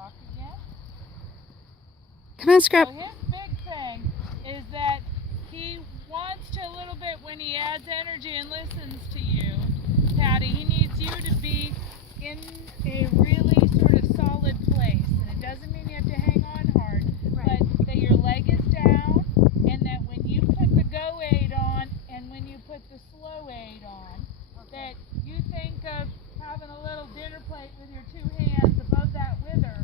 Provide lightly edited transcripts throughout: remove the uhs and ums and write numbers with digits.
walk again. Come on, Scrap. So his big thing is that he wants to a little bit when he adds energy and listens to you, Patty, he needs you to be in a really sort of solid place. And it doesn't mean you have to hang on hard, Right. but that your leg is down and that when you put the go aid on and when you put the slow aid on, that you think of having a little dinner plate with your two hands above that wither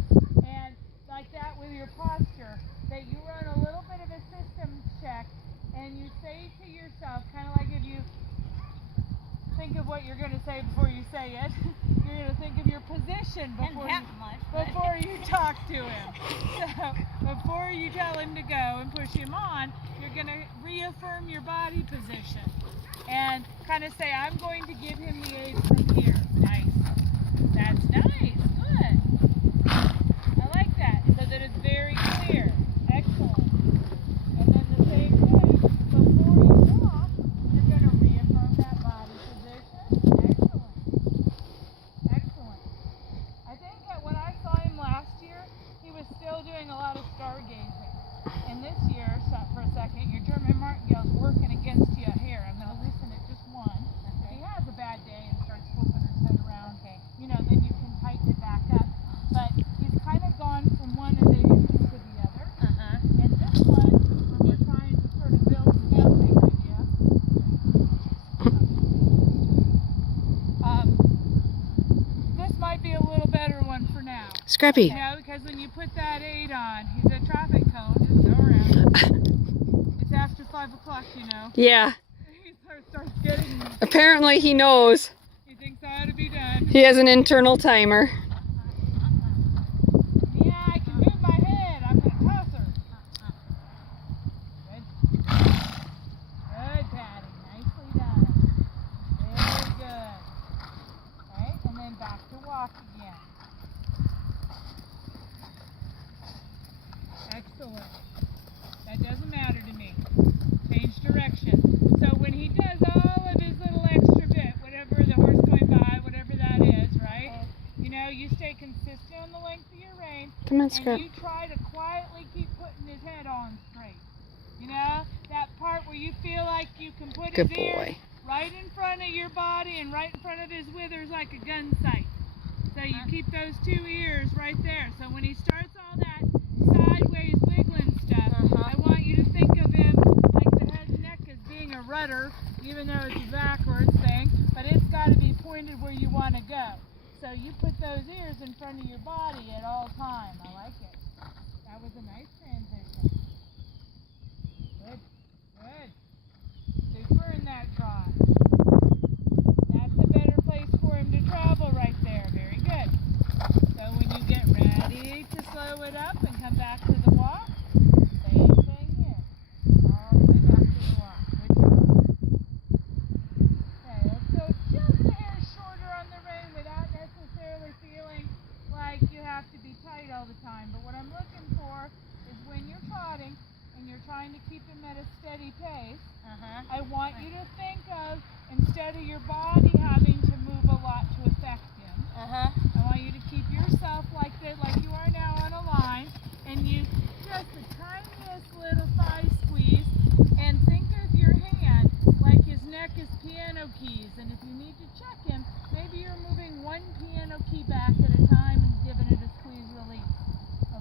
and like that with your posture, that you run a little bit of a system check and you say to yourself, kind of like if you think of what you're going to say before you say it, you're going to think of your position before you talk to him. So before you tell him to go and push him on, you're going to reaffirm your body position and kind of say, I'm going to give him the aid from here. Nice. That's nice. Good. I like that, so that it's very clear. Excellent. And then the same thing, before you walk, you're going to reaffirm that body position. Excellent. Excellent. I think that when I saw him last year, he was still doing a lot of stargazing. And this year, stop for a second, your German martingale's working against you here. I'm going to loosen it just one. If he has a bad day and starts flipping his head around, you know, then you can tighten it back up. But he's kind of gone from one of the issues to the other. And this one, when we're trying to sort of build the jumping idea, this might be a little better one for now. Scrappy. You know, because when you put that aid on, he's a traffic cone, just go around. It's after 5 o'clock, you know. Yeah. He starts getting, Apparently he knows. he thinks I ought to be done. He has an internal timer. Yeah, I can move my head. I'm going to toss her. Good. Good, Patty. Nicely done. Very good. Okay, and then back to walk again. Excellent. That doesn't matter to me. Change direction. So when he does all of his little extra bit, whatever the horse going by, whatever that is, right? You know, you stay consistent on the length of your rein. Come on, And Scrap. you try to quietly keep putting his head on straight. You know, that part where you feel like you can put Good his ear boy. right in front of your body and right in front of his withers like a gun sight. So you keep those two ears right there. So when he starts all that sideways wiggling stuff, I want you to think of him like the head and neck as being a rudder, even though it's a backwards thing, but it's got to be pointed where you want to go. So you put those ears in front of your body at all times. I like it. That was a nice transition. Good. Good. Super in that trot. That's a better place for him to travel right there. Very good. So when you get ready to slow it up and come back to the walk, same thing here. All the way back to the walk. Good job. Okay, let's go just a hair shorter on the rein without necessarily feeling like you have to be tight all the time. But what I'm looking for is when you're trotting and you're trying to keep him at a steady pace, I want you to think of, instead of your body having to move a lot to affect him, I want you to keep yourself like that, like you are now on a line, and you just the tiniest little thigh squeeze, and think of your hand like his neck is piano keys, and if you need to check him, maybe you're moving one piano key back at a time and giving it a squeeze release.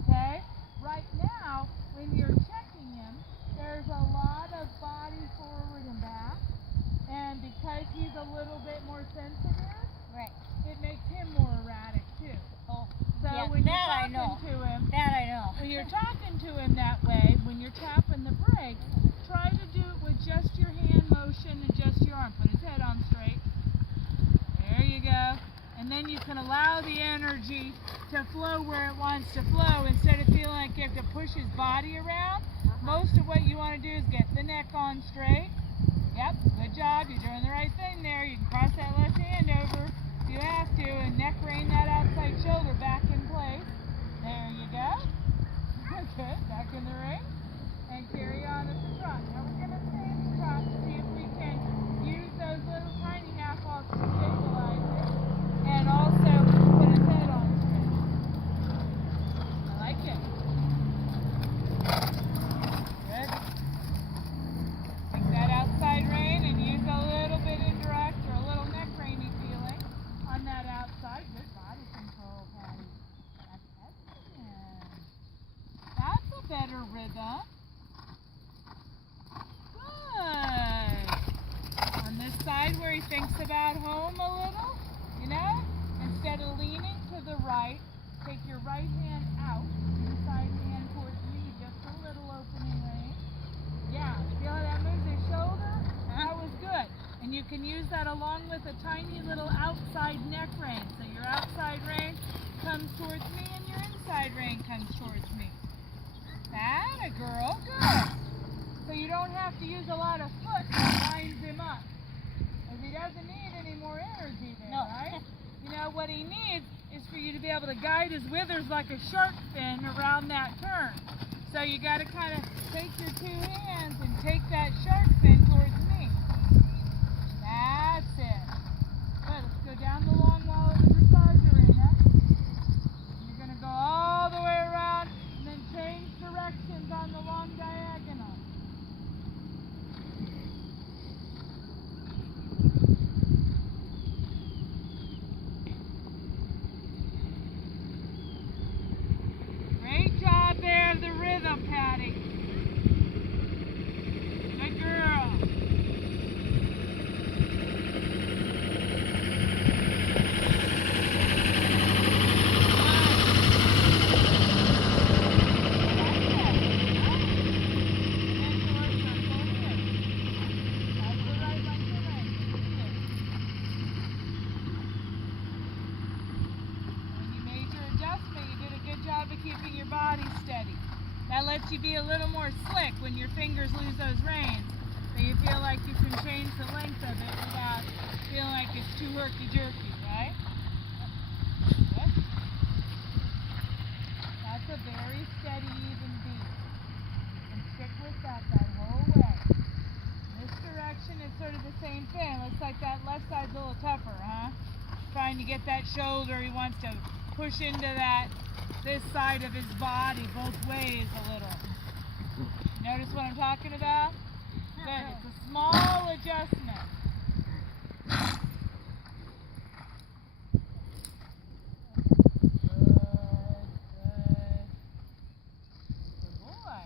Okay? Right now, when you're checking him, there's a lot of body forward and back, and because he's a little bit more sensitive, it makes him more erratic too. So when you're talking to him, when you're talking to him that way, when you're tapping the brakes, try to do it with just your hand motion and just your arm. Put his head on straight. There you go. And then you can allow the energy to flow where it wants to flow instead of feeling like you have to push his body around. Most of what you want to do is get the neck on straight. Yep, good job. You're doing the right thing there. You can cross that left hand over if you have to and neck rein that outside shoulder back in place. There you go. Good. Back in the ring. And carry on at the trot. Now we're going to stay at the trot to see if we can use those little tiny half walks to stabilize it and also put his head on straight. rhythm. Good. On this side where he thinks about home a little, you know, instead of leaning to the right, take your right hand out, inside hand towards me, just a little opening range. Yeah, feel how that moves his shoulder? That was good. And you can use that along with a tiny little outside neck rein. So your outside rein comes towards me and your inside rein comes towards me. Atta girl, good. So you don't have to use a lot of foot that lines him up. Because he doesn't need any more energy there, right? You know, what he needs is for you to be able to guide his withers like a shark fin around that turn. So you got to kind of take your two hands and take that shark fin towards me. That's it. Good. Let's go down the long wall of the dressage arena. You're going to go all the way around and then change directions on the long diagonal. Great job there of the rhythm, Patty. Good girl. Of keeping your body steady. That lets you be a little more slick when your fingers lose those reins. So you feel like you can change the length of it without feeling like it's too herky-jerky, right? Good. That's a very steady, even beat. And stick with that whole way. This direction is sort of the same thing. Looks like that left side's a little tougher, huh? Trying to get that shoulder. He wants to push into this side of his body both ways a little. Notice what I'm talking about? Good. It's a small adjustment. Good, good. Good boy.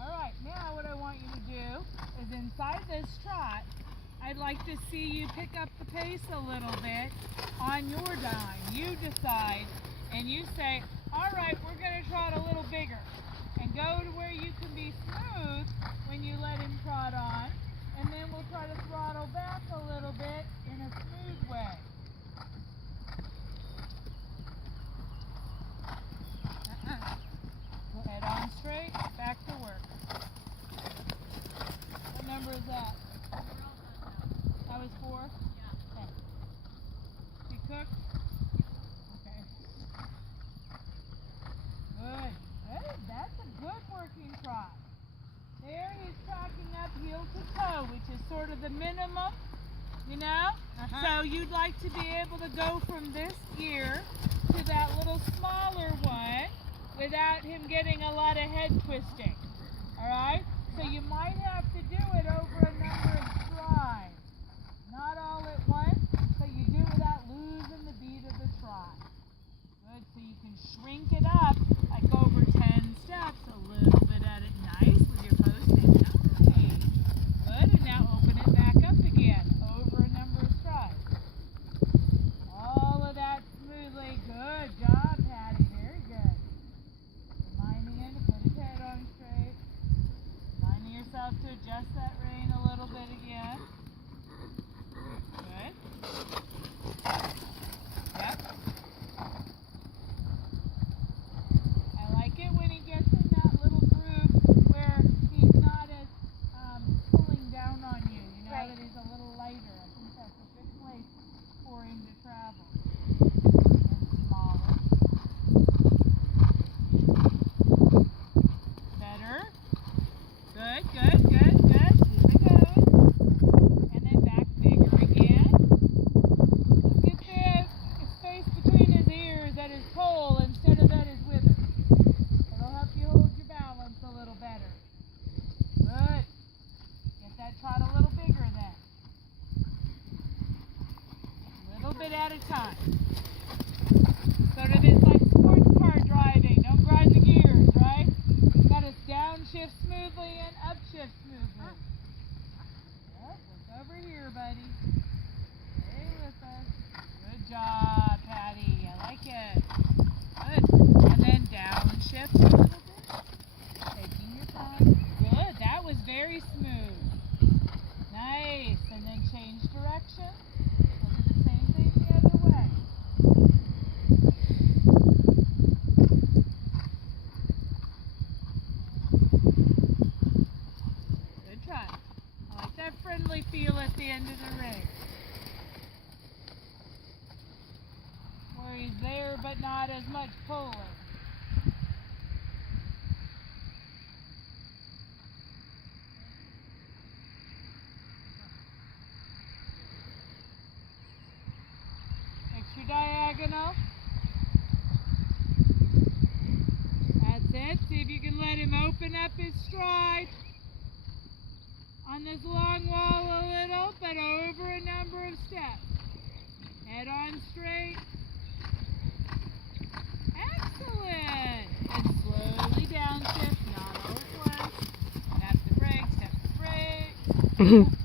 All right, now what I want you to do is inside this trot, I'd like to see you pick up the pace a little bit on your dime. You decide and you say, all right, we're going to trot a little bigger. And go to where you can be smooth when you let him trot on. And then we'll try to throttle back a little bit in a smooth way. Head on straight, back to work. What number is that? That was 4? Yeah. Okay. She cooked? Okay. Good. Good. That's a good working trot. There he's tracking up heel to toe, which is sort of the minimum, you know? So you'd like to be able to go from this gear to that little smaller one without him getting a lot of head twisting. Alright? So you might have to do it over a number of strides. Not all at once, so you do it without losing the beat of the trot. Good, so you can shrink it up like over 10 steps, a little bit at it. Nice with your posting. Nice. Good, and now open it back up again over a number of strides. All of that smoothly. Good job, Patty. Very good. Reminding him to put his head on straight. Reminding yourself to adjust that rein a little bit again. Good. Yep. I like it when he gets in that little groove where he's not as pulling down on you. You know, that he's a little lighter. I think that's a good place for him to travel. And smaller. Better. Good, good, good, good. Keep it going. And then back bigger again. Look at the space between his ears at his pole instead of at his withers. It'll help you hold your balance a little better. Good. Get that trot a little bigger then. A little bit at a time. Sort of is like sports car driving. Don't grind the gears, right? You got to downshift Patty. Stay with us. Good job, Patty. I like it. Good. And then downshift a little bit. Taking your time. Good. That was very smooth. Nice. And then change direction. We'll do the same thing the other way. Good try. I like that friendly feel at the end of the ring. Where he's there but not as much pulling. Your diagonal. That's it. See if you can let him open up his stride on this long wall a little, but over a number of steps. Head on straight. Excellent. And slowly downshift, not all at once. Tap the brakes, tap the brakes.